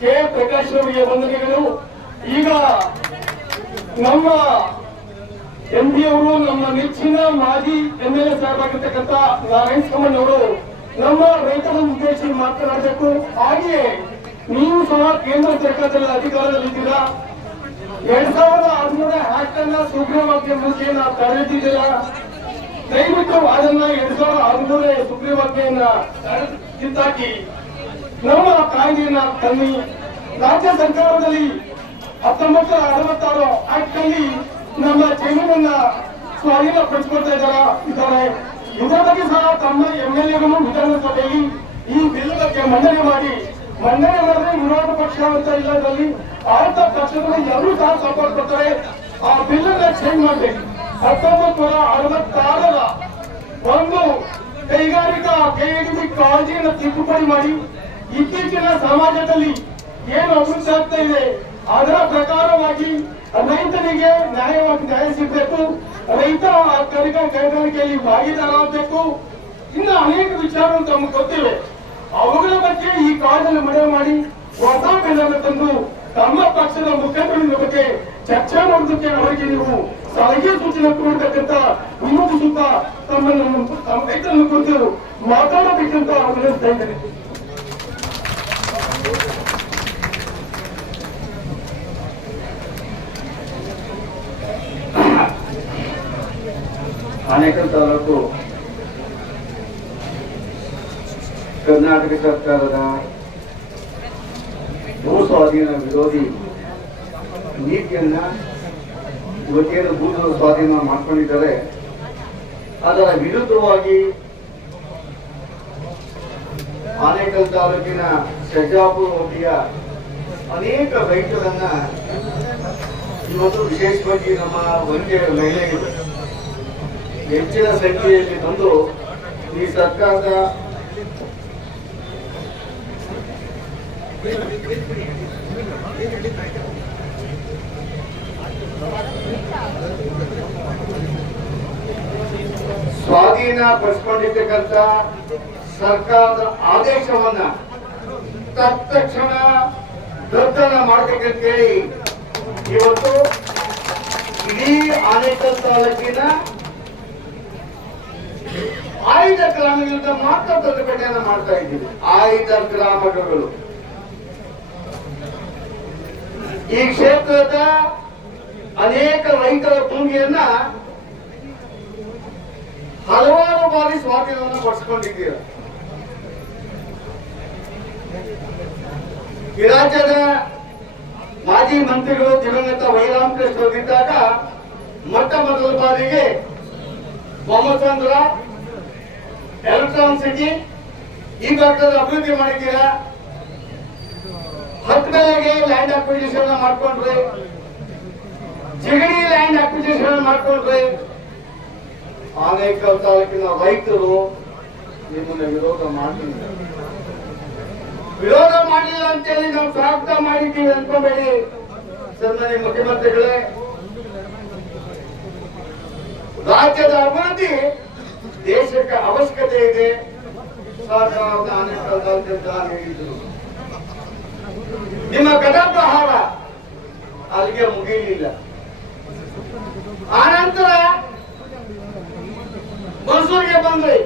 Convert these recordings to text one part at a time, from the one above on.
K Prakash ಅವರಿಗೆ ವಂದನೆಗಳು. ಈಗ ನಮ್ಮ ಎಂ ಡಿ ಅವರು ನಮ್ಮ ನೆಚ್ಚಿನ ಮಾಜಿ ಎಂ ಎಲ್ ಎ ಸಾಹೇಬಾಗಿರ್ತಕ್ಕಂಥ ನಾರಾಯಣ ಸ್ವಾಮಿ ಅವರು ನಮ್ಮ ರೈತರನ್ನು ಉದ್ದೇಶಿಸಿ ಮಾತನಾಡಬೇಕು. ಹಾಗೆಯೇ ನೀವು ಸಹ ಕೇಂದ್ರ ಸರ್ಕಾರದಲ್ಲಿ ಅಧಿಕಾರದಲ್ಲಿದ್ದೀರಾ ಎರಡ್ ಸಾವಿರದ ಹದಿಮೂರ ಆಕ್ಟ್ ಅನ್ನ ಸುಗ್ರೀವಾಜ್ಞೆ ಮೂಲಕ ತಡೆದಿದ್ದೀರಾ ದಯವಿಟ್ಟು ಅದನ್ನ ಎರಡ್ ಸಾವಿರದ ಹದಿಮೂರನೇ ಸುಗ್ರೀವಾಜ್ಞೆಯನ್ನ ಕಿತ್ತಾಕಿ. ನಮ್ಮ ಕಾಯ್ದೆಯನ್ನ ತನ್ನಿ ರಾಜ್ಯ ಸರ್ಕಾರದಲ್ಲಿ ಹತ್ತೊಂಬತ್ತು ಅರವತ್ತಾರು ಆಕ್ಟ್ ಅಲ್ಲಿ ನಮ್ಮ ಜಮೀನನ್ನ ಇದ್ದಾರ. ಇದ್ದಾರೆ. ಇದರ ಬಗ್ಗೆ ಸಹ ತಮ್ಮ ಎಂ ಎಲ್ ಎಗಳು ವಿಧಾನಸಭೆಯಲ್ಲಿ ಈ ಬಿಲ್ ಬಗ್ಗೆ ಮಂಡನೆ ಮಾಡಿ, ಮಂಡನೆ ಮಾಡಿದ್ರೆ ವಿರೋಧ ಪಕ್ಷ ಅಂತ ಇಲ್ಲದಲ್ಲಿ ಆಯ್ತ ಪಕ್ಷಗಳು ಎಲ್ಲರೂ ಸಹ ಸಪೋರ್ಟ್ ಕೊಡ್ತಾರೆ. ಆ ಬಿಲ್ ಅನ್ನ ಚೇಂಜ್ ಮಾಡಬೇಕು. ಹತ್ತೊಂಬತ್ತು ನೂರ ಅರವತ್ತಾರರ ಒಂದು ಕೈಗಾರಿಕಾ ಕೈಗಾರಿಕೆ ಕಾಳಜಿಯನ್ನು ತಿದ್ದುಪಡಿ ಮಾಡಿ ಇತ್ತೀಚಿನ ಸಮಾಜದಲ್ಲಿ ಏನು ಅಭಿವೃದ್ಧಿ ಆಗ್ತಾ ಇದೆ, ಅದರ ಪ್ರಕಾರವಾಗಿ ರೈತನಿಗೆ ನ್ಯಾಯವಾಗಿ ನ್ಯಾಯ ಸಿಗಬೇಕು, ರೈತ ಕಲಿಕಾ ಕೈಗಾರಿಕೆಯಲ್ಲಿ ಭಾಗಿದಾರ ಆಗಬೇಕು ಇನ್ನು ಅನೇಕ ವಿಚಾರಗಳು ತಮಗೆ ಗೊತ್ತಿವೆ. ಅವುಗಳ ಬಗ್ಗೆ ಈ ಕಾಲದಲ್ಲಿ ಮನವಿ ಮಾಡಿ ಹೊಸ ಬೆಲೆಯನ್ನು ತಂದು ತಮ್ಮ ಪಕ್ಷದ ಮುಖಂಡರ ಬಗ್ಗೆ ಚರ್ಚೆ ಮಾಡೋದಕ್ಕೆ ಅವರಿಗೆ ನೀವು ಸಲಹೆ ಸೂಚನೆ ಕೊಡತಕ್ಕಂತ ವಿನೋದಿಸುತ್ತಾ ತಮ್ಮನ್ನು, ತಮ್ಮ ರೈತರನ್ನು ಕುರಿತು ಮಾತಾಡಬೇಕಂತ ವಿನಂತಿಸ್ತಾ ಇದ್ದೇನೆ. ಆನೇಕಲ್ ತಾಲೂಕು ಕರ್ನಾಟಕ ಸರ್ಕಾರದ ಭೂ ಸ್ವಾಧೀನ ವಿರೋಧಿ ನೀತಿಯನ್ನ ಇವತ್ತೇನು ಭೂ ಸ್ವಾಧೀನ ಮಾಡ್ಕೊಂಡಿದ್ದಾರೆ. ಅದರ ವಿರುದ್ಧವಾಗಿ ಆನೇಕಲ್ ತಾಲೂಕಿನ ಶಜಾಪುರ ಹೋಗಿಯ ಅನೇಕ ರೈತರನ್ನ ಇವತ್ತು ವಿಶೇಷವಾಗಿ ನಮ್ಮ ಒಂದೇ ಮಹಿಳೆಗಳು ಹೆಚ್ಚಿನ ಸಂಖ್ಯೆಯಲ್ಲಿ ಬಂದು ಈ ಸರ್ಕಾರದ ಸ್ವಾಧೀನ ಪಡಿಸಿಕೊಂಡಿರ್ತಕ್ಕಂಥ ಸರ್ಕಾರದ ಆದೇಶವನ್ನ ತತ್ಕ್ಷಣ ದರ್ಶನ ಮಾಡಬೇಕಂತ ಹೇಳಿ ಇವತ್ತು ಇಡೀ ಆನೇಕಲ್ ತಾಲೂಕಿನ ಆಯ್ದ ಗ್ರಾಮಗಳಿಂದ ಮಾತ್ರ ಪ್ರತಿಭಟನೆಯನ್ನು ಮಾಡ್ತಾ ಇದ್ದೀವಿ. ಆಯ್ದ ಗ್ರಾಮಗಳು. ಈ ಕ್ಷೇತ್ರದ ಅನೇಕ ರೈತರ ಭೂಮಿಯನ್ನ ಹಲವಾರು ಬಾರಿ ಸ್ವಾಧೀನವನ್ನು ಪಡಿಸ್ಕೊಂಡಿದ್ದೀರ ಈ ರಾಜ್ಯದ ಮಾಜಿ ಮಂತ್ರಿಗಳು ದಿವಂಗತ ವೈರಾಮಕೃಷ್ಣ ಇದ್ದಾಗ ಮೊಟ್ಟ ಮೊದಲ ಬಾರಿಗೆ ಮೊಹಮ್ಮದ್ ಎಲೆಕ್ಟ್ರಾನ್ ಸಿಟಿ ಈ ಭಾಗದಲ್ಲಿ ಅಭಿವೃದ್ಧಿ ಮಾಡಿದ್ದೀರಾ. ಹತ್ತು ಬೆಲೆಗೆ ಲ್ಯಾಂಡ್ ಅಕ್ವಿಜಿಷನ್ ಮಾಡ್ಕೊಂಡ್ರಿ. ಜಿಗಣಿ ಲ್ಯಾಂಡ್ ಅಕ್ವಿಜಿಷನ್ ಮಾಡ್ಕೊಂಡ್ರಿ. ಆನೇಕಲ್ ತಾಲೂಕಿನ ರೈತರು ನಿಮ್ಮನ್ನ ವಿರೋಧ ಮಾಡಲಿಲ್ಲ ವಿರೋಧ ಮಾಡಲಿಲ್ಲ ಅಂತೇಳಿ ನಾವು ಸ್ವಾಗತ ಮಾಡಿದ್ದೀವಿ ಅನ್ಕೋಬೇಡಿ. ಸನ್ಮಾನ್ಯ ಮುಖ್ಯಮಂತ್ರಿಗಳೇ. ರಾಜ್ಯದ ಅಭಿವೃದ್ಧಿ ದೇಶಕ್ಕೆ ಅವಶ್ಯಕತೆ ಇದೆ. ನಿಮ್ಮ ಕಥಾಪ್ರಹಾರ ಅಲ್ಲಿಗೆ ಮುಗಿಯಲಿಲ್ಲ. ಆನಂತರ ಮೈಸೂರಿಗೆ ಬಂದ್ರಿ.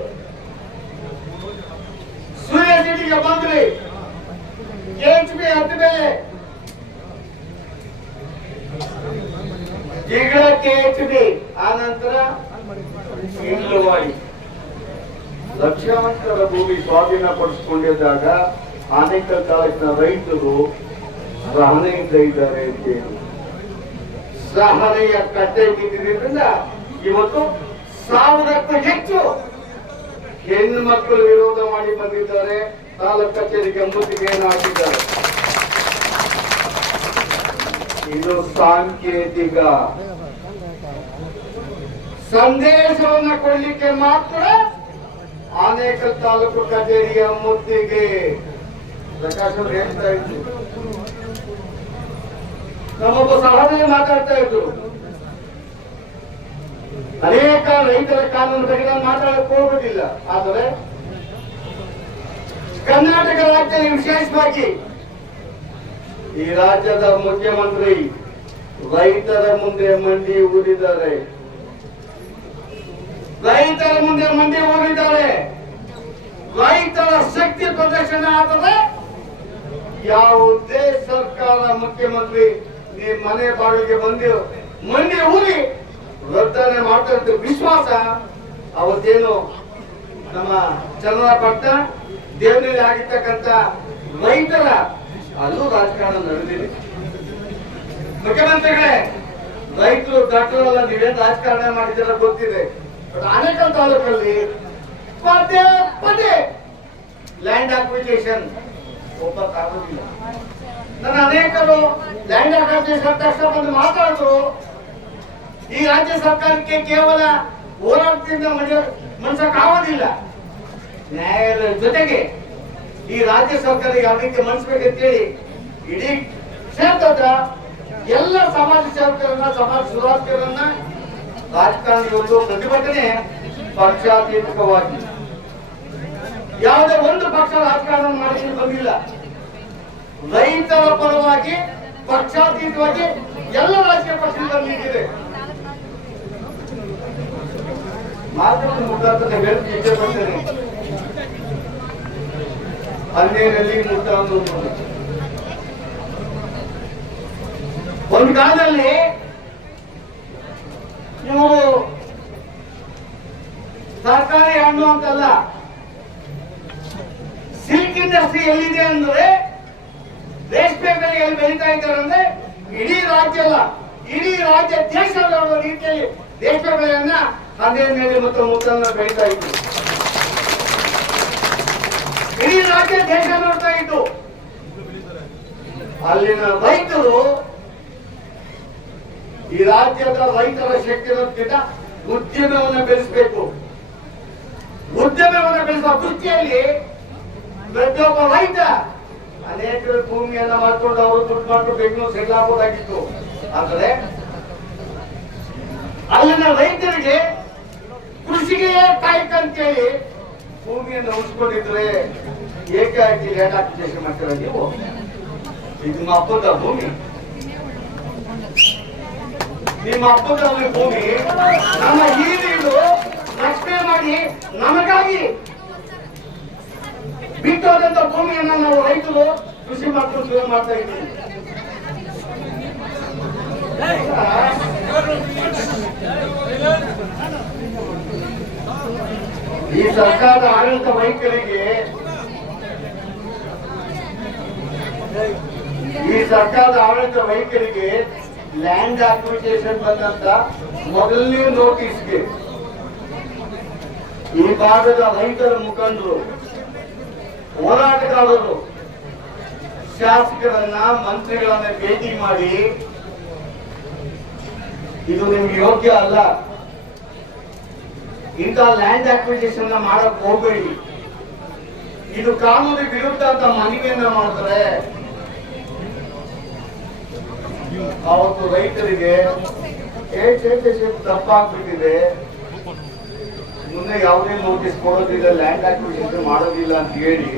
ಸೂರ್ಯ ಸಿಟಿಗೆ ಬಂದ್ರಿ. ಎಚ್ ಬಿ ಹತ್ತು ಮೇಲೆ ಈಗ ಕೆ ಎಚ್ ಬಿ ಆನಂತರ ಇಲ್ಲವಾಯಿ. ಲಕ್ಷಾಂತರ ಭೂಮಿ ಸ್ವಾಧೀನ ಪಡಿಸಿಕೊಂಡಿದ್ದಾಗ ಆನೇಕಲ್ ತಾಲೂಕಿನ ರೈತರು ಸಹನೆಯಿಂದ ಇದ್ದಾರೆ ಅಂತೇಳಿ ಸಹನೆಯ ಕಟ್ಟೆ ಬಿದ್ದಿದ್ದರಿಂದ ಇವತ್ತು ಸಾವಿರಕ್ಕೂ ಹೆಚ್ಚು ಹೆಣ್ಣು ಮಕ್ಕಳು ವಿರೋಧ ಮಾಡಿ ಬಂದಿದ್ದಾರೆ. ತಾಲೂಕು ಕಚೇರಿಗೆ ಮುತ್ತಿಗೆಯನ್ನು ಹಾಕಿದ್ದಾರೆ? ಇದು ಸಾಂಕೇತಿಕ. ಸಂದೇಶವನ್ನು ಕೊಡಲಿಕ್ಕೆ ಮಾತ್ರ ಆನೇಕಲ್ ತಾಲೂಕು ಕಚೇರಿಯ ಮುತ್ತಿಗೆ ಪ್ರಕಾಶ್ ಅವರು ಹೇಳ್ತಾ ಇದ್ರು. ನಮ್ಮೊಬ್ಬ ಸಹೋದರಿ ಮಾತಾಡ್ತಾ ಇದ್ರು. ಅನೇಕ ರೈತರ ಕಾನೂನು ಬಗ್ಗೆ ನಾನು ಮಾತಾಡಕ್ಕೆ ಹೋಗುದಿಲ್ಲ. ಆದರೆ ಕರ್ನಾಟಕ ರಾಜ್ಯದಲ್ಲಿ ವಿಶೇಷವಾಗಿ ಈ ರಾಜ್ಯದ ಮುಖ್ಯಮಂತ್ರಿ ರೈತರ ಮುಂದೆ ಮಂಡಿ ಊರಿದ್ದಾರೆ ರೈತರ ಮುಂದೆ ಮಂದಿ ಹೋಗಿದ್ದಾರೆ. ರೈತರ ಶಕ್ತಿ ಪ್ರದರ್ಶನ ಆದರೆ ಯಾವುದೇ ಸರ್ಕಾರ ಮುಖ್ಯಮಂತ್ರಿ ಈ ಮನೆ ಬಾಗಿಲಿಗೆ ಬಂದು ಮಂದಿ ಊರಿ ವರ್ತನೆ ಮಾಡ್ತಾ ವಿಶ್ವಾಸ? ಅವತ್ತೇನು ನಮ್ಮ ಚನ್ನಪಟ್ಟಣ ದೇವನಲ್ಲಿ ಆಗಿರ್ತಕ್ಕಂಥ ರೈತರ ಅದು ರಾಜಕಾರಣ ನಡೆದಿದೆ. ಮುಖ್ಯಮಂತ್ರಿಗಳೇ, ರೈತರು ಡಾಕ್ಟರ್ ನೀವೇನ್ ರಾಜಕಾರಣ ಮಾಡಿದ್ದೆಲ್ಲ ಗೊತ್ತಿದೆ. ಆನೇಕಲ್ ತಾಲೂಕಲ್ಲಿ ಪದೇ ಪದೇ ಲ್ಯಾಂಡ್ ಅಕ್ವಿಜೇಷನ್ ಒಪ್ಪಕ್ಕಾಗೋದಿಲ್ಲ ನನ್ನ ಅನೇಕರು ಲ್ಯಾಂಡ್ ಅಕ್ವಿಜೇಷನ್ ತಕ್ಷಣ ಬಂದು ಮಾತಾಡಿದ್ರು. ಈ ರಾಜ್ಯ ಸರ್ಕಾರಕ್ಕೆ ಕೇವಲ ಹೋರಾಟದಿಂದ ಮನ್ಸಕ್ಕಾಗೋದಿಲ್ಲ ನ್ಯಾಯಾಲಯದ ಜೊತೆಗೆ ಈ ರಾಜ್ಯ ಸರ್ಕಾರ ಯಾವ ರೀತಿ ಮನ್ಸ್ಬೇಕಂತೇಳಿ ಇಡೀ ಕ್ಷೇತ್ರದ ಎಲ್ಲ ಸಮಾಜ ಸೇವಕರನ್ನ, ಸಮಾಜ ಸುಧಾರಕರನ್ನ ರಾಜಕಾರಣಿಗಳು ಪ್ರತಿಭಟನೆ ಪಕ್ಷಾತೀತವಾಗಿ. ಯಾವುದೇ ಒಂದು ಪಕ್ಷ ರಾಜಕಾರಣ ಮಾಡಿ ಬಂದಿಲ್ಲ. ರೈತರ ಪರವಾಗಿ ಪಕ್ಷಾತೀತವಾಗಿ ಎಲ್ಲ ರಾಜಕೀಯ ಪಕ್ಷಗಳು ನಿಂತಿದೆ ಮಾತ್ರ ಮುಖಾಂತರ ಹೇಳಿ ಇಚ್ಛೆ ಪಡ್ತೇನೆ. ಹನ್ನೆರಡಲ್ಲಿ ಒಂದು ಕಾಲದಲ್ಲಿ ಅಂತಲ್ಲ. ಸಿಲ್ಕ್ ಇಂಡಸ್ಟ್ರಿ ಎಲ್ಲಿದೆ ಅಂದ್ರೆ ರೇಷ್ಮೆ ಬೆಲೆ ಎಲ್ಲಿ ಬೆಳೀತಾ ಇದ್ದಾರೆ ಅಂದ್ರೆ ಇಡೀ ರಾಜ್ಯ ಅಲ್ಲ. ಇಡೀ ರಾಜ್ಯ ದೇಶ ರೀತಿಯಲ್ಲಿ ರೇಷ್ಮೆ ಬೆಲೆಯನ್ನ ಹದಿನೈದು ಮತ್ತು ಮುತ್ತನ್ನ ಬೆಳೀತಾ ಇತ್ತು. ಇಡೀ ರಾಜ್ಯ ದೇಶ ನೋಡ್ತಾ ಇತ್ತು. ಅಲ್ಲಿನ ರೈತರು ಈ ರಾಜ್ಯದ ರೈತರ ಶಕ್ತಿ ಉದ್ಯಮವನ್ನು ಬೆಳೆಸಬೇಕು. ಉದ್ಯಮವನ್ನು ಬೆಳೆಸುವ ವೃತ್ತಿಯಲ್ಲಿ ಪ್ರತಿಯೊಬ್ಬ ರೈತ ಅನೇಕ ಭೂಮಿಯನ್ನ ಮಾಡ್ಕೊಂಡು ಅವರು ದುಡ್ಡು ಮಾಡ್ಕೊಂಡು ಬೆಂಗಳೂರು ಸೆಟ್ಲ್ ಆಗ್ಬೋದಾಗಿತ್ತು. ಆದರೆ ಅಲ್ಲಿನ ರೈತರಿಗೆ ಕೃಷಿಗೆ ಅಂತೇಳಿ ಭೂಮಿಯನ್ನು ಉಳಿಸ್ಕೊಂಡಿದ್ರೆ ಏಕಾಏಕಿ ಲ್ಯಾಂಡ್ ಅಪ್ಲಿಕೇಶನ್ ಮಾಡ್ತೀರ ನೀವು? ಇದು ನಿಮ್ಮ ಅಪ್ಪದ ಭೂಮಿ. ನಿಮ್ಮ ಅಪ್ಪದ ಭೂಮಿ. ನಮ್ಮ ಹಿರಿಯರು ರಕ್ಷಣೆ ಮಾಡಿ ನಮಗಾಗಿ ಬಿಟ್ಟೋದಂತ ಭೂಮಿಯನ್ನ ನಾವು ರೈತರು ಕೃಷಿ ಮಾಡ್ಕೊಂಡು ಮಾಡ್ತಾ ಇದ್ದೀವಿ. ಈ ಸರ್ಕಾರದ ಆಡಳಿತ ವೈಖರಿಗೆ ಈ ಸರ್ಕಾರದ ಆಡಳಿತ ವೈಖರಿಗೆ ಲ್ಯಾಂಡ್ ಅಕ್ವಿಜೇಷನ್ ಬಂದಂತ ಮೊದಲನೇ ನೋಟಿಸ್ಗೆ ಈ ಭಾಗದ ರೈತರ ಮುಖಂಡರು, ಹೋರಾಟಗಾರರು, ಶಾಸಕರನ್ನ, ಮಂತ್ರಿಗಳನ್ನ ಭೇಟಿ ಮಾಡಿ, ಇದು ನಿಮ್ಗೆ ಯೋಗ್ಯ ಅಲ್ಲ. ಇಂಥ ಲ್ಯಾಂಡ್ ಆಕ್ವಿಜೇಷನ್ ಮಾಡಕ್ ಹೋಗಬೇಡಿ. ಇದು ಕಾನೂನು ವಿರುದ್ಧ ಅಂತ ಮನವಿಯನ್ನ ಮಾಡ್ತಾರೆ. ಅವತ್ತು ರೈತರಿಗೆ ತಪ್ಪಾಗ್ಬಿಟ್ಟಿದೆ. ಮುಂದೆ ಯಾವುದೇ ನೋಟಿಸ್ ಕೊಡೋದಿಲ್ಲ ಲ್ಯಾಂಡ್ ಅಕ್ವಿಜೇಷನ್ ಮಾಡೋದಿಲ್ಲ ಅಂತ ಹೇಳಿ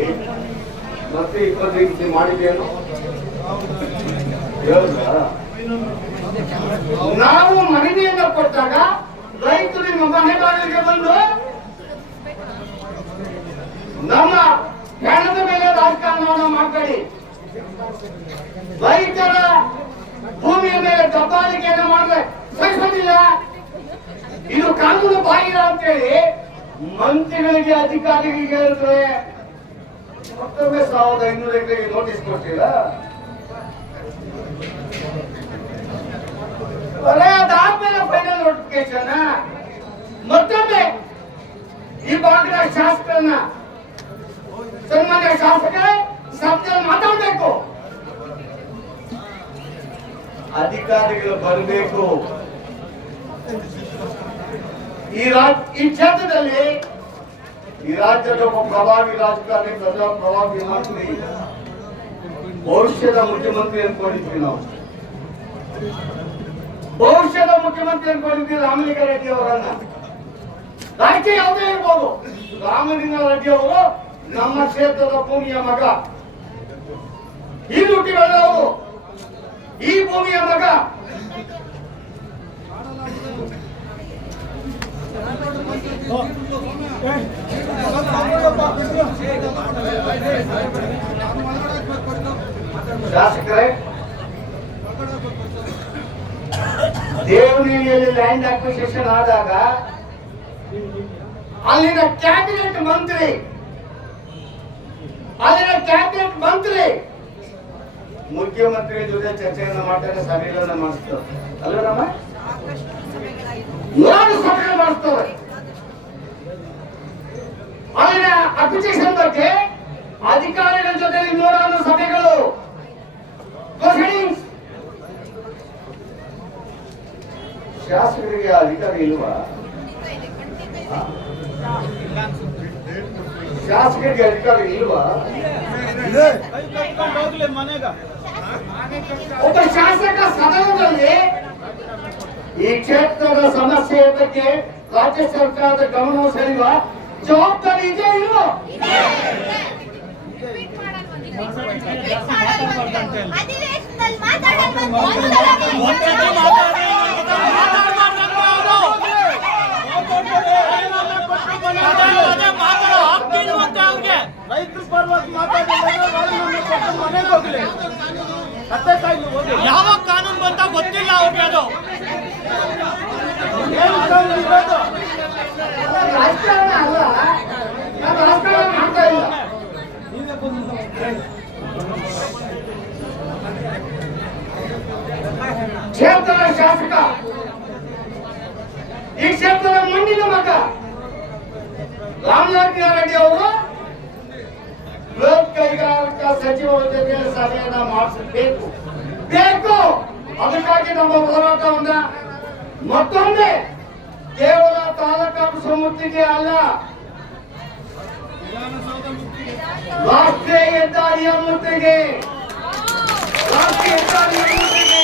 ಮತ್ತೆ ಇಪ್ಪತ್ತೈದು ಮಾಡಿದ್ದೇನು? ಹೇಳಿದ್ರ ನಾವು ಮನವಿಯನ್ನ ಕೊಟ್ಟಾಗ ರೈತರು ನಿಮ್ಮ ಮನೆ ಬಾಗಿಲಿಗೆ ಬಂದು ನಮ್ಮ ಹೆಣದ ಮೇಲೆ ರಾಜಕಾರಣವನ್ನು ಮಾಡಬೇಡಿ. ರೈತರ ಭೂಮಿಯ ಮೇಲೆ ದಬ್ಬಾಳಿಕೆಯನ್ನು ಮಾಡಿದ್ರೆ ಸಹಿಸೋದಿಲ್ಲ ಇದು ಕಾನೂನು ಬಾಹಿರ ಅಂತೇಳಿ ಮಂತ್ರಿಗಳಿಗೆ, ಅಧಿಕಾರಿಗಳಿಗೆ ಹೇಳಿದ್ರೆ ಮತ್ತೊಮ್ಮೆ ಸಾವಿರದ ಐನೂರು ಎಕರೆಗೆ ನೋಟಿಸ್ ಕೊಟ್ಟಿಲ್ಲ ಅದಾದ್ಮೇಲೆ ಫೈನಲ್ ನೋಟಿಫಿಕೇಶನ್ ಮತ್ತೊಮ್ಮೆ ಈ ಭಾಗದ ಶಾಸಕರನ್ನ ಸನ್ಮಾನ್ಯ ಶಾಸಕ ಸಭೆಯಲ್ಲಿ ಮಾತಾಡಬೇಕು. ಅಧಿಕಾರಿಗಳು ಬರಬೇಕು. ಈ ರಾಜ್, ಈ ಕ್ಷೇತ್ರದಲ್ಲಿ ಈ ರಾಜ್ಯದ ಒಬ್ಬ ಪ್ರಭಾವಿ ರಾಜಕಾರಣಿ, ಪ್ರಜಾ ಪ್ರಭಾವಿ ಮಂತ್ರಿ ಭವಿಷ್ಯದ ಮುಖ್ಯಮಂತ್ರಿ ಅನ್ಕೊಂಡಿದ್ವಿ ನಾವು. ಭವಿಷ್ಯದ ಮುಖ್ಯಮಂತ್ರಿ ಅನ್ಕೊಂಡಿದ್ವಿ ರಾಮಲಿಂಗ ರೆಡ್ಡಿ ಅವರನ್ನ. ರಾಜ್ಯ ಯಾವುದೇ ಇರ್ಬೋದು. ರಾಮಲಿಂಗ ರೆಡ್ಡಿ ಅವರು ನಮ್ಮ ಕ್ಷೇತ್ರದ ಭೂಮಿಯ ಮಗ. ಈ ಹುಟ್ಟಿ ಈ ಭೂಮಿಯ ಮಗ. ಶಾಸಕರೇ, ದೇವನಹಳ್ಳಿಯಲ್ಲಿ ಲ್ಯಾಂಡ್ ಅಕ್ವಿಸಿಷನ್ ಆದಾಗ ಅಲ್ಲಿನ ಕ್ಯಾಬಿನೆಟ್ ಮಂತ್ರಿ, ಅಲ್ಲಿನ ಕ್ಯಾಬಿನೆಟ್ ಮಂತ್ರಿ ಮುಖ್ಯಮಂತ್ರಿ ಜೊತೆ ಚರ್ಚೆಯನ್ನು ಮಾಡ್ತಾರೆ, ಸಭೆಗಳನ್ನ ಮಾಡಿಸ್ತಾರೆ. ಅಲ್ವೇನಮ್ಮ? ಎರಡು ಸಭೆ ಮಾಡಿಸ್ತವ್ರೆ ಅಲ್ಲಿನ ಅಪ್ಲಿಕೇಶನ್ ಬಗ್ಗೆ ಅಧಿಕಾರಿಗಳ ಜೊತೆ ನೂರಾರು ಸಭೆಗಳು. ಶಾಸಕರಿಗೆ ಅಧಿಕಾರ ಇಲ್ವಾ? ಶಾಸಕರಿಗೆ ಅಧಿಕಾರ ಇಲ್ವಾ ಒಬ್ಬ ಶಾಸಕ ಸದನದಲ್ಲಿ ಈ ಕ್ಷೇತ್ರದ ಸಮಸ್ಯೆಯ ಬಗ್ಗೆ ರಾಜ್ಯ ಸರ್ಕಾರದ ಗಮನ ಸೆಳೆಯುವ ಜವಾಬ್ದಾರಿ ಇದೆ ಇಲ್ವೋ? ರೈತರ ಪರವಾಗಿ ಮಾತಾಡಿದ್ರೆ ಮನೆಗೆ ಹೋಗ್ಲಿ. ಅತ್ತೆ ತಾಯಿ ಹೋಗಿ ಯಾವ ಕಾನೂನು ಬಂತ ಗೊತ್ತಿಲ್ಲ ಅವ್ರಿಗೆ ಅದು. ಏನು ಕಾನೂನು ಇರೋದು? ರಾಜಕಾರಣ ಅಲ್ಲ ನಾನು ರಾಜಕಾರಣ ಮಾಡ್ತಾ ಇಲ್ಲ ಕ್ಷೇತ್ರದ ಶಾಸಕ, ಈ ಕ್ಷೇತ್ರದ ಮಣ್ಣಿನ ಮಗ ರಾಮಲಾಲ್ ರೆಡ್ಡಿ ಅವರು. ಬೃಹತ್ ಕೈಗಾರಿಕಾ ಸಚಿವರ ಜೊತೆ ಸಭೆಯನ್ನ ಮಾಡಿಸಬೇಕು. ಬೇಕು. ಅದಕ್ಕಾಗಿ ನಮ್ಮ ಹೋರಾಟವನ್ನ ಮತ್ತೊಮ್ಮೆ ಕೇವಲ ತಾಲೂಕು ಮುತ್ತಿಗೆ ಅಲ್ಲ. ರಾಷ್ಟ್ರೀಯ ಹೆದ್ದಾರಿಯ ಮುತ್ತಿಗೆ ರಾಷ್ಟ್ರೀಯ ಹೆದ್ದಾರಿಯ ಮುತ್ತಿಗೆ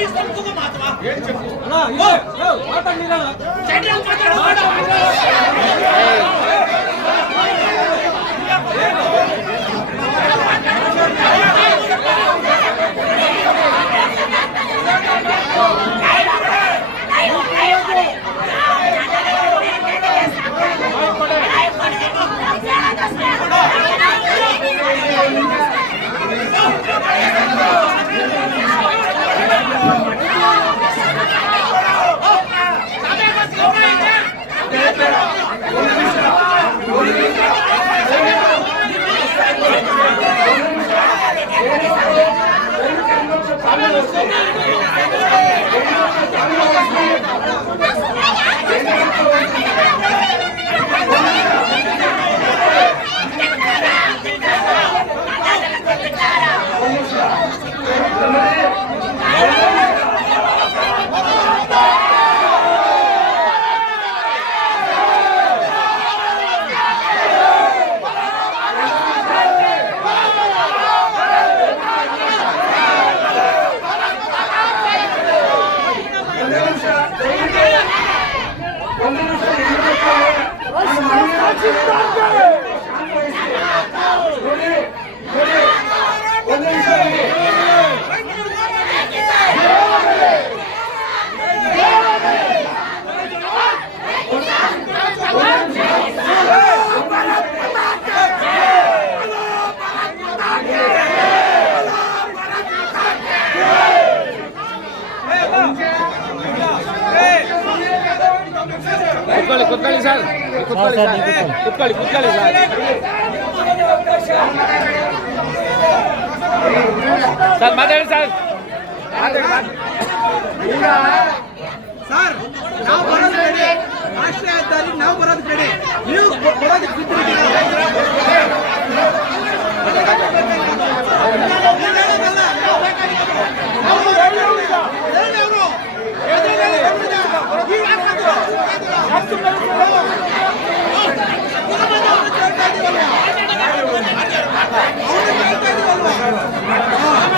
ಒಂದು ಸರ್, ಮಾತಾಡಿ ಸರ್. ಸರ್, ನಾವು ಬರೋದು ಬೇಡಿ. ರಾಷ್ಟ್ರೀಯ ಹೆದ್ದಾರಿ ನಾವು ಬರೋದು ಬೇಡಿ. ನೀವು ಬರೋದು ಹೆದ್ದಾರಿ ಬಂದ್ ಮಾಡ್ಬೇಕಾ?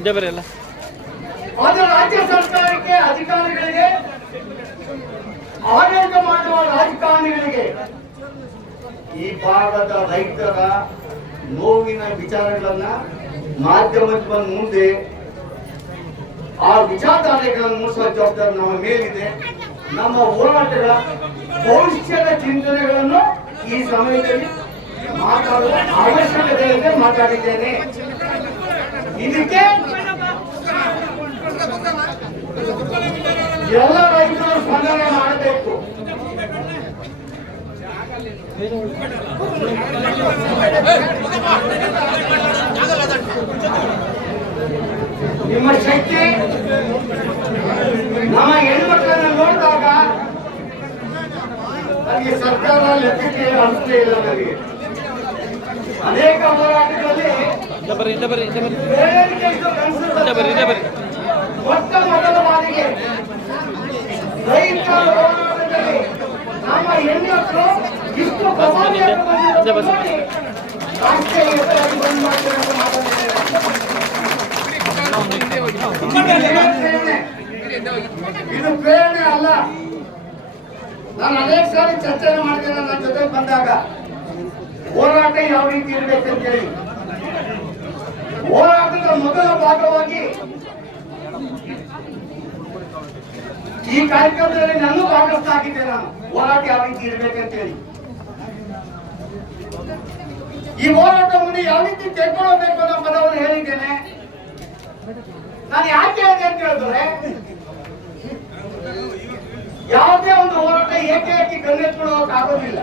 ಹಿಂದೆ ಬರೆಯಲ್ಲ ರಾಜ್ಯ ಸರ್ಕಾರಕ್ಕೆ ಅಧಿಕಾರಿಗಳಿಗೆ, ಆಡಳಿತ ಮಾಡುವ ರಾಜಕಾರಣಿಗಳಿಗೆ ಈ ಭಾಗದ ರೈತರ ನೋವಿನ ವಿಚಾರಗಳನ್ನ ಮಾಧ್ಯಮದ ಮುಂದೆ ಆ ವಿಚಾರಧಾರೆಗಳನ್ನು ಮೂಡಿಸುವ ಜವಾಬ್ದಾರಿ ನಮ್ಮ ಮೇಲಿದೆ. ನಮ್ಮ ಹೋರಾಟದ ಭವಿಷ್ಯದ ಚಿಂತನೆಗಳನ್ನು ಈ ಸಮಯದಲ್ಲಿ ಮಾತಾಡುವ ಅವಶ್ಯಕತೆ ಮಾತಾಡಿದ್ದೇನೆ. ಎಲ್ಲ ರೈತರು ಸ್ಪಂದನೆ ಮಾಡಬೇಕು. ನಿಮ್ಮ ಶಕ್ತಿ ನಮ್ಮ ಹೆಣ್ಮಕ್ಳನ್ನ ನೋಡಿದಾಗ ನನಗೆ ಸರ್ಕಾರ ಲೆಕ್ಕಕ್ಕೆ ಅನಿಸ್ತೇ ಇಲ್ಲ ನನಗೆ ಅನೇಕ ಹೋರಾಟಗಳಲ್ಲಿ ಬರ್ರಿ, ಹಿಂದೆ ಬರ್ರಿ ಬರ್ರಿ. ಬರ್ರಿ. ಇದು ಪ್ರೇರಣೆ ಅಲ್ಲ ನಾನು ಅನೇಕ ಸಾರಿ ಚರ್ಚೆ ಮಾಡಿದ್ದೇನೆ ನನ್ನ ಜೊತೆ ಬಂದಾಗ. ಹೋರಾಟ ಯಾವ ರೀತಿ ಇರಬೇಕಂತ ಹೇಳಿ ಹೋರಾಟದ ಮೊದಲ ಭಾಗವಾಗಿ ಈ ಕಾರ್ಯಕ್ರಮದಲ್ಲಿ ನಾನು ಭಾಗಸ್ಥಾಗಿದ್ದೆ ನಾನು. ಹೋರಾಟ ಯಾವ ರೀತಿ ಇರ್ಬೇಕಂತ ಹೇಳಿ ಈ ಹೋರಾಟವನ್ನು ಯಾವ ರೀತಿ ತೆಗೆದುಕೊಳ್ಳಬೇಕು ಅನ್ನೋ ಪದವನ್ನು ಹೇಳಿದ್ದೇನೆ. ನಾನು ಯಾಕೆ ಹೇಳಿದೆ ಅಂತ ಹೇಳಿದ್ರೆ, ಯಾವುದೇ ಒಂದು ಹೋರಾಟ ಏಕೆ ಕಣ್ಣೆತ್ಕೊಳ್ಳೋಕೆ ಆಗೋದಿಲ್ಲ.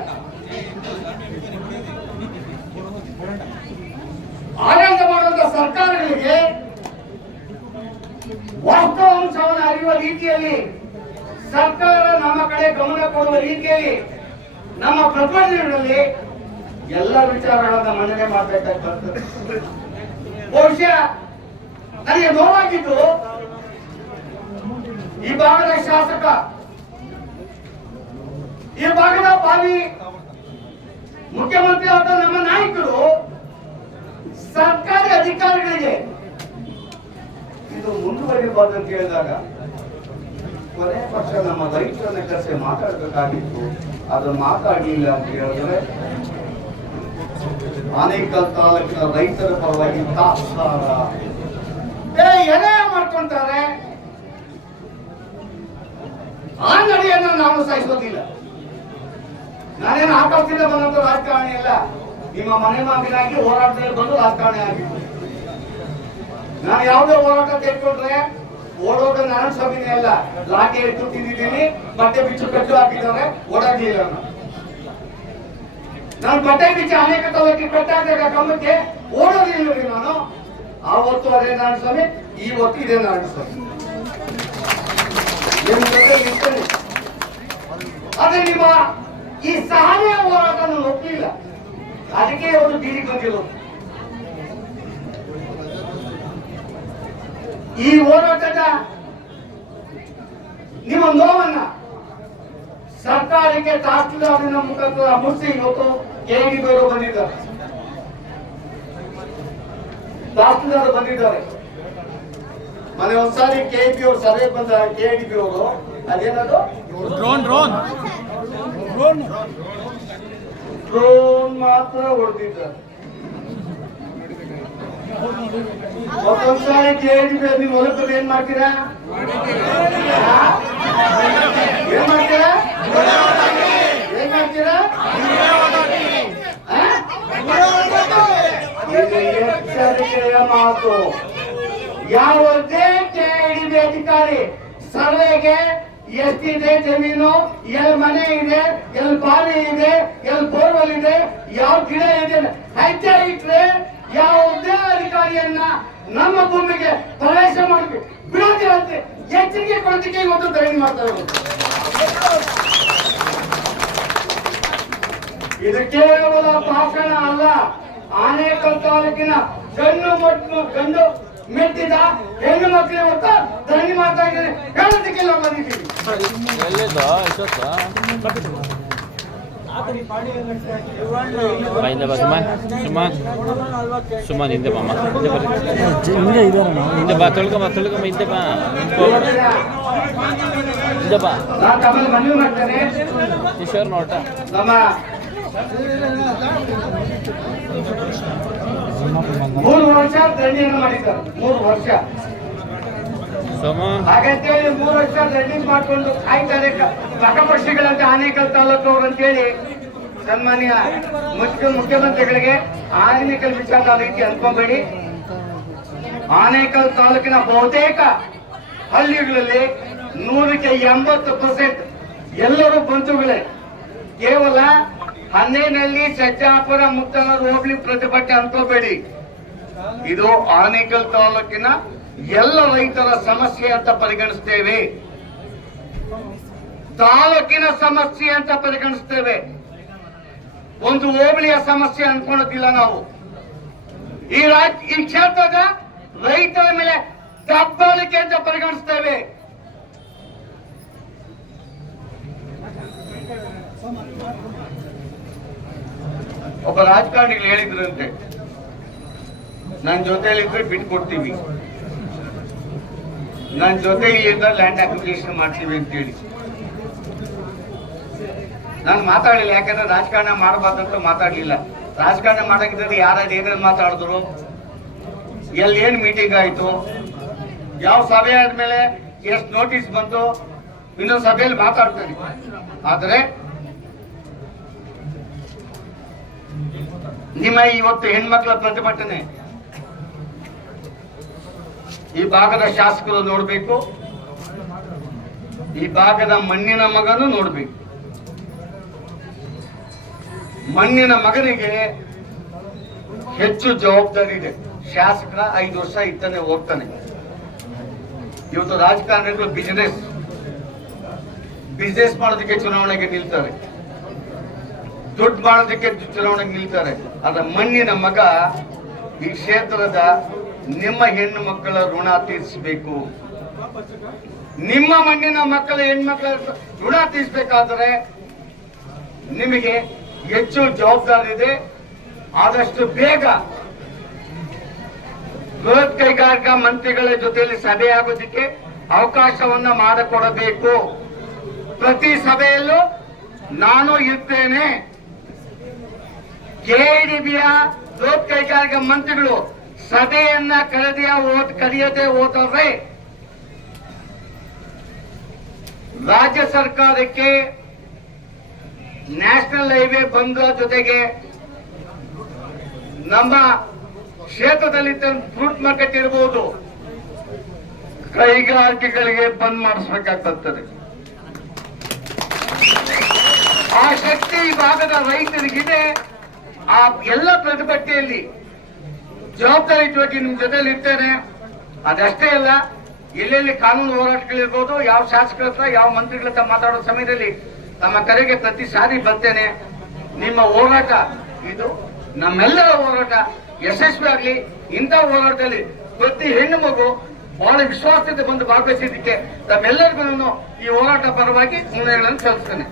ಆಡಳಿತ ಮಾಡುವಂತ ಸರ್ಕಾರಗಳಿಗೆ ವಾಸ್ತವಾಂಶವನ್ನು ಅರಿಯುವ ರೀತಿಯಲ್ಲಿ ಸರ್ಕಾರ ನಮ್ಮ ಕಡೆ ಗಮನ ಕೊಡುವ ರೀತಿಯಲ್ಲಿ ನಮ್ಮ ಪ್ರಪಂಚಗಳಲ್ಲಿ ಎಲ್ಲ ವಿಚಾರಗಳನ್ನ ಮನ್ನಣೆ ಮಾಡಬೇಕಾಗಿ ಬರ್ತದೆ ಬಹುಶಃ ನನಗೆ ನೋವಾಗಿದ್ದು ಈ ಭಾಗದ ಶಾಸಕ, ಈ ಭಾಗದ ಬಾವಿ ಮುಖ್ಯಮಂತ್ರಿ ಆದ ನಮ್ಮ ನಾಯಕರು ಸರ್ಕಾರಿ ಅಧಿಕಾರಿಗಳಿಗೆ. ಇದು ಮುಂದುವರಿಬಾರ್ದು ಅಂತ ಹೇಳಿದಾಗ, ಕೊನೆ ಪಕ್ಷ ನಮ್ಮ ರೈತರನ್ನ ಕರೆಸಿ ಮಾತಾಡಬೇಕಾಗಿತ್ತು. ಅದು ಮಾತಾಡಲಿಲ್ಲ ಅಂತ ಹೇಳಿದ್ರೆ, ಅನೇಕ ತಾಲೂಕಿನ ರೈತರ ಪರವಾಗಿ ಎಲೆ ಮಾಡ್ಕೊಂತಾರೆ. ಆ ನಡೆಯನ್ನು ನಾನು ಸಹಿಸೋದಿಲ್ಲ ನಾನೇನು ಆಕಾಶದಿಂದ ಬಂದಂತ ರಾಜಕಾರಣಿ ಅಲ್ಲ. ನಿಮ್ಮ ಮನೆ ಮಾತಿನಾಗಿ ಹೋರಾಟದಲ್ಲಿ ಬಂದು ರಾಜಕಾರಣಿ ಆಗಿತ್ತು ನಾನು ಯಾವುದೇ ಹೋರಾಟ ತೆಗೆದುಕೊಂಡ್ರೆ ಓಡೋದ್ರೆ ನಾನು ಸ್ವಾಮಿನೇ ಅಲ್ಲ, ಲಾಠಿ ಎತ್ತು ತಿಂದಿದ್ದೀನಿ, ಬಟ್ಟೆ ಬಿಚ್ಚು ಕಟ್ಟು ಹಾಕಿದ್ದಾರೆ ಓಡಾಡ್ಲಿಲ್ಲ ನಾನು. ನಾನು ಬಟ್ಟೆ ಬಿಚ್ಚ ಅನೇಕ ತಲಕ್ಕೆ ಕಟ್ಟಾದಾಗ ಕಮ್ಮಕ್ಕೆ ಓಡೋದಿಲ್ಲ ನಾನು. ಆವತ್ತು ಅದೇ ನಾನು ಸ್ವಾಮಿ ಇವತ್ತು ಇದೇ ನಾರಾಯಣ ಸ್ವಾಮಿ ಆದ್ರೆ ನಿಮ್ಮ ಈ ಸಹನೆಯ ಹೋರಾಟ ನಾನು ಅದಕ್ಕೆ ಒಂದು ಬೀದಿಗೆ ಬಂದಿರೋದು ಈ ಹೋರಾಟದ ನಿಮ್ಮ ನೋವನ್ನ ಸರ್ಕಾರಕ್ಕೆ ತಹಸೀಲ್ದಾರಿನ ಮುಖಾಂತರ ಮುಗಿಸಿ ಇವತ್ತು ಕೆಇಡಿ ಬೇರು ಬಂದಿದ್ದಾರೆ. ತಹಸೀಲ್ದಾರ್ ಬಂದಿದ್ದಾರೆ. ಮನೆ ಒಂದ್ಸಾರಿ ಕೆಇಬಿ ಅವ್ರು ಸಭೆ ಬಂದ ಕೆಎಡಿಪಿ ಅವರು ಅದೇನದು? ಡ್ರೋನ್ ಡ್ರೋನ್ ಡ್ರೋನ್ ಮಾತ್ರ ಹೊಡೆದಿದ್ದಾರೆ. ಮತ್ತೊಂದ್ಸಾರಿ ಕೇಳಿದ್ರೆ ನೀವು ಹೊಲಕ್ಕಲ್ಲಿ ಏನ್ ಮಾಡ್ತೀರಾ? ಏನ್ ಮಾಡ್ತೀರಾ? ಏನ್ ಮಾಡ್ತೀರಾ? ಮಾತು. ಯಾವ ಅಧಿಕಾರಿ ಸರ್ವೆಗೆ ಎಷ್ಟಿದೆ ಜಮೀನು, ಎಲ್ ಮನೆ ಇದೆ, ಎಲ್ ಬಾವಿ ಇದೆ, ಎಲ್ ಬೋರ್ವೆಲ್ ಇದೆ, ಯಾವ ಗಿಡ ಇದೆ. ಹೆಜ್ಜೆ ಇಟ್ರೆ ಯಾವುದೇ ಅಧಿಕಾರಿಯನ್ನ ನಮ್ಮ ಭೂಮಿಗೆ ಪ್ರವೇಶ ಮಾಡಿ ಬಿಡೋದಿರಂತೆ ಎಚ್ಚರಿಕೆ ಕೊಡೋದಕ್ಕೆ ಇವತ್ತು ಧರಣಿ ಮಾಡ್ತಾ ಇದು ಕೇವಲ ಭಾಷಣ ಅಲ್ಲ. ಆನೇಕಲ್ ತಾಲೂಕಿನ ಗಂಡು ಮಟ್ಟು ಗಂಡು ಮೆಟ್ಟಿದ ಹೆಣ್ಣು ಮಕ್ಕಳ ಹೊತ್ತ ಧರಣಿ ಮಾಡ್ತಾ ಇದ್ದಾರೆ. ಹೇಳೋದಕ್ಕೆಲ್ಲ ಬಂದಿದ್ದೀವಿ. ಹಿಂದೆ ಬಾ ಸುಮಾನ್ ಸುಮನ್ ಸುಮನ್ ಹಿಂದೆ ಬಾಮ್ಮ ಹಿಂದೆ ಬರ್ರಿ ಹಿಂದೆ ಇದಾರೆ ಹಿಂದೆ ಬಾ ತೊಳ್ಕೊಂಬ ತೊಳ್ಕೊಂಬ ಹಿಂದೆ ಬಾ ಹಿಂದೆ ಬಾ ಕಿಶೋರ್ ನೋಟ ಮೂರು ವರ್ಷ ದಂಡಿಯನ್ನು ಮೂರು ವರ್ಷ ಹಾಗಂತೇಳಿ ಮೂರು ವರ್ಷ ರನ್ನಿಂಗ್ ಮಾಡ್ಕೊಂಡು ಕಾಯ್ತಾರೆ ಪ್ರಕಪಕ್ಷಿಗಳಂತೆ ಆನೇಕಲ್ ತಾಲೂಕು ಅವ್ರು ಅಂತೇಳಿ ಸನ್ಮಾನ್ಯ ಮುಖ್ಯ ಮುಖ್ಯಮಂತ್ರಿಗಳಿಗೆ ಆನೇಕಲ್ ವಿಚಾರದ ರೀತಿ ಅನ್ಕೊಂಬೇಡಿ. ಆನೇಕಲ್ ತಾಲೂಕಿನ ಬಹುತೇಕ ಹಳ್ಳಿಗಳಲ್ಲಿ ನೂರಕ್ಕೆ ಎಂಬತ್ತು ಪರ್ಸೆಂಟ್ ಎಲ್ಲರೂ ಬಂಧುಗಳೇ. ಕೇವಲ ಹನ್ನೆನಲ್ಲಿ ಸಜ್ಜಾಪುರ ಮುಕ್ತನ ಹೋಗ್ಲಿ ಪ್ರತಿಭಟನೆ ಅನ್ಕೋಬೇಡಿ. ಇದು ಆನೇಕಲ್ ತಾಲೂಕಿನ ಎಲ್ಲ ರೈತರ ಸಮಸ್ಯೆ ಅಂತ ಪರಿಗಣಿಸ್ತೇವೆ. ತಾಲೂಕಿನ ಸಮಸ್ಯೆ ಅಂತ ಪರಿಗಣಿಸ್ತೇವೆ. ಒಂದು ಹೋಬಳಿಯ ಸಮಸ್ಯೆ ಅನ್ಕೊಳ್ಳೋದಿಲ್ಲ ನಾವು. ಈ ರಾಜ್ಯ, ಈ ಕ್ಷೇತ್ರದ ರೈತರ ಮೇಲೆ ದಬ್ಬಾಳಿಕೆ ಅಂತ ಪರಿಗಣಿಸ್ತೇವೆ. ಒಬ್ಬ ರಾಜಕಾರಣಿಗಳು ಹೇಳಿದ್ರಂತೆ ನನ್ನ ಜೊತೆಯಲ್ಲಿದ್ರೆ ಬಿಟ್ಕೊಡ್ತೀವಿ. ನನ್ನ ಜೊತೆ ಈಗ ಲ್ಯಾಂಡ್ ಅಪ್ಲಿಕೇಶನ್ ಮಾಡ್ತೀವಿ ಅಂತೇಳಿ. ನಾನು ಮಾತಾಡಲಿಲ್ಲ, ಯಾಕಂದ್ರೆ ರಾಜಕಾರಣ ಮಾಡಬಾರ್ದಂತ ಮಾತಾಡಲಿಲ್ಲ. ರಾಜಕಾರಣ ಮಾಡಕ್ಕಿದ್ರೆ ಯಾರು ಏನೇನು ಮಾತಾಡಿದ್ರು? ಎಲ್ಲಿ ಏನ್ ಮೀಟಿಂಗ್ ಆಯಿತು? ಯಾವ ಸಭೆ ಆದ್ಮೇಲೆ ಎಷ್ಟು ನೋಟಿಸ್ ಬಂತು? ಇನ್ನೊಂದು ಸಭೆಯಲ್ಲಿ ಮಾತಾಡ್ತಾರೆ ಆದರೆ, ನಿಮ್ಮ ಇವತ್ತು ಹೆಣ್ಮಕ್ಳ ಪ್ರತಿಭಟನೆ ಈ ಭಾಗದ ಶಾಸಕರು ನೋಡ್ಬೇಕು. ಈ ಭಾಗದ ಮಣ್ಣಿನ ಮಗನು ನೋಡ್ಬೇಕು. ಮಣ್ಣಿನ ಮಗನಿಗೆ ಹೆಚ್ಚು ಜವಾಬ್ದಾರಿ ಇದೆ. ಶಾಸಕರ ಐದು ವರ್ಷ ಇತ್ತಾನೆ ಹೋಗ್ತಾನೆ. ಇವತ್ತು ರಾಜಕಾರಣಿಗಳು ಬಿಸಿನೆಸ್ ಬಿಸ್ನೆಸ್ ಮಾಡೋದಕ್ಕೆ ಚುನಾವಣೆಗೆ ನಿಲ್ತಾರೆ. ದುಡ್ಡು ಮಾಡೋದಕ್ಕೆ ಚುನಾವಣೆಗೆ ನಿಲ್ತಾರೆ. ಆದ್ರೆ ಮಣ್ಣಿನ ಮಗ ಈ ಕ್ಷೇತ್ರದ ನಿಮ್ಮ ಹೆಣ್ಣು ಮಕ್ಕಳ ಋಣ ತೀರಿಸಬೇಕು. ನಿಮ್ಮ ಮಣ್ಣಿನ ಮಕ್ಕಳ ಹೆಣ್ಮಕ್ಳ ಋಣ ತೀರಿಸಬೇಕಾದ್ರೆ ನಿಮಗೆ ಹೆಚ್ಚು ಜವಾಬ್ದಾರಿ ಇದೆ. ಆದಷ್ಟು ಬೇಗ ಬೃಹತ್ ಕೈಗಾರಿಕಾ ಮಂತ್ರಿಗಳ ಜೊತೆಯಲ್ಲಿ ಸಭೆ ಆಗೋದಕ್ಕೆ ಅವಕಾಶವನ್ನ ಮಾಡಿಕೊಡಬೇಕು. ಪ್ರತಿ ಸಭೆಯಲ್ಲೂ ನಾನು ಇರ್ತೇನೆ. ಕೆಡಿಬಿಯ ಬೃಹತ್ ಕೈಗಾರಿಕಾ ಮಂತ್ರಿಗಳು ಸಭೆಯನ್ನ ಕರೆದಿಯ ಓದ್ ಕರೆಯದೆ ಹೋದರೆ ರಾಜ್ಯ ಸರ್ಕಾರಕ್ಕೆ ನ್ಯಾಷನಲ್ ಹೈವೇ ಬಂದ ಜೊತೆಗೆ ನಮ್ಮ ಕ್ಷೇತ್ರದಲ್ಲಿ ಫ್ರೂಟ್ ಮಾರ್ಕೆಟ್ ಇರಬಹುದು ಕೈಗಾರಿಕೆಗಳಿಗೆ ಬಂದ್ ಮಾಡಿಸ್ಬೇಕಾಗ್ತದೆ. ಆ ಶಕ್ತಿ ಭಾಗದ ರೈತರಿಗಿದೆ. ಆ ಎಲ್ಲ ಪ್ರತಿಭಟನೆಯಲ್ಲಿ ಜವಾಬ್ದಾರಿಯುತವಾಗಿ ನಿಮ್ ಜೊತೆಲಿ ಇರ್ತೇನೆ. ಅದಷ್ಟೇ ಅಲ್ಲ, ಎಲ್ಲೆಲ್ಲಿ ಕಾನೂನು ಹೋರಾಟಗಳಿರ್ಬೋದು, ಯಾವ ಶಾಸಕರ ಹತ್ರ, ಯಾವ ಮಂತ್ರಿಗಳ ಹತ್ರ ಮಾತಾಡೋ ಸಮಯದಲ್ಲಿ ತಮ್ಮ ಕರೆಗೆ ಪ್ರತಿ ಸಾರಿ ಬರ್ತೇನೆ. ನಿಮ್ಮ ಹೋರಾಟ, ಇದು ನಮ್ಮೆಲ್ಲರ ಹೋರಾಟ, ಯಶಸ್ವಿ ಆಗಲಿ, ಇಂಥ ಹೋರಾಟದಲ್ಲಿ ಪ್ರತಿ ಹೆಣ್ಣು ಮಗು ಬಹಳ ವಿಶ್ವಾಸದಿಂದ ಬಂದು ಭಾಗವಹಿಸಿದ್ದಕ್ಕೆ ತಮ್ಮೆಲ್ಲರಿಗೂ ಈ ಹೋರಾಟ ಪರವಾಗಿ ಮುನ್ನಡೆಗಳನ್ನು ಸಲ್ಲಿಸ್ತೇನೆ.